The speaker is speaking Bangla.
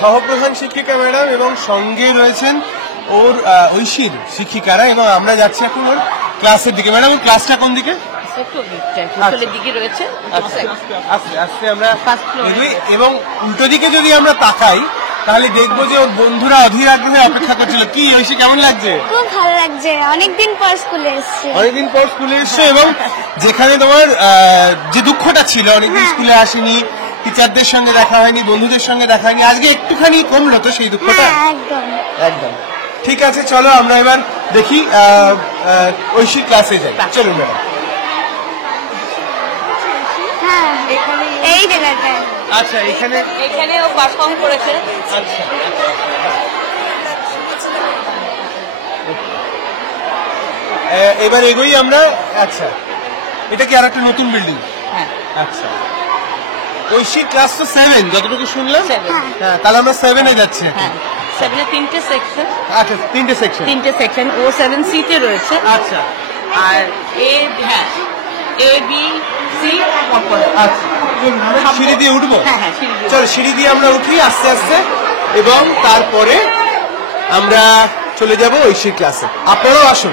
সহপ্রধান শিক্ষিকা ম্যাডাম এবং সঙ্গে রয়েছেন ওর ঐশীর শিক্ষিকারা, এবং আমরা যাচ্ছি এখন ওর ক্লাসের দিকে। ম্যাডাম ওর ক্লাসটা কোন দিকে? আস্তে আমরা এবং উল্টো দিকে যদি আমরা তাকাই তাহলে দেখবো যে ওর বন্ধুরা অধীর আগ্রহে অপেক্ষা করছিল। কি ঐশী, কেমন লাগছে? খুব ভালো লাগছে, অনেকদিন পর স্কুলে এসেছি। অনেকদিন পর স্কুলে এসছো, এবং যেখানে তোমার যে দুঃখটা ছিল অনেকদিন স্কুলে আসেনি, টিচারদের সঙ্গে দেখা হয়নি, বন্ধুদের সঙ্গে দেখা হয়নি, আজকে একটুখানি কমলো তো সেই দুঃখটা? একদম একদম। ঠিক আছে, চলো আমরা এবার দেখি ঐশীর ক্লাসে যাই। চলুন ম্যাডাম। হ্যাঁ, এই জায়গাটায়। আচ্ছা, এখানে ও পারফর্ম করেছে। আচ্ছা, এবার এগোই আমরা। আচ্ছা, এটা কি আর একটা নতুন বিল্ডিং? হ্যাঁ। আচ্ছা, ঐশীর ক্লাস তো 7 যতটুকু শুনলাম। হ্যাঁ, তাহলে আমরা 7-এ যাচ্ছি। হ্যাঁ, 7-এ 3টে সেকশন। আচ্ছা, 3টে সেকশন। ও 7C-তে রয়েছে। আচ্ছা, আর A B C আচ্ছা, সিঁড়ি দিয়ে উঠবো? হ্যাঁ, চলো সিঁড়ি দিয়ে আমরা উঠি আস্তে আস্তে, এবং তারপরে আমরা চলে যাব ঐশীর ক্লাসে। আপনারাও আসুন।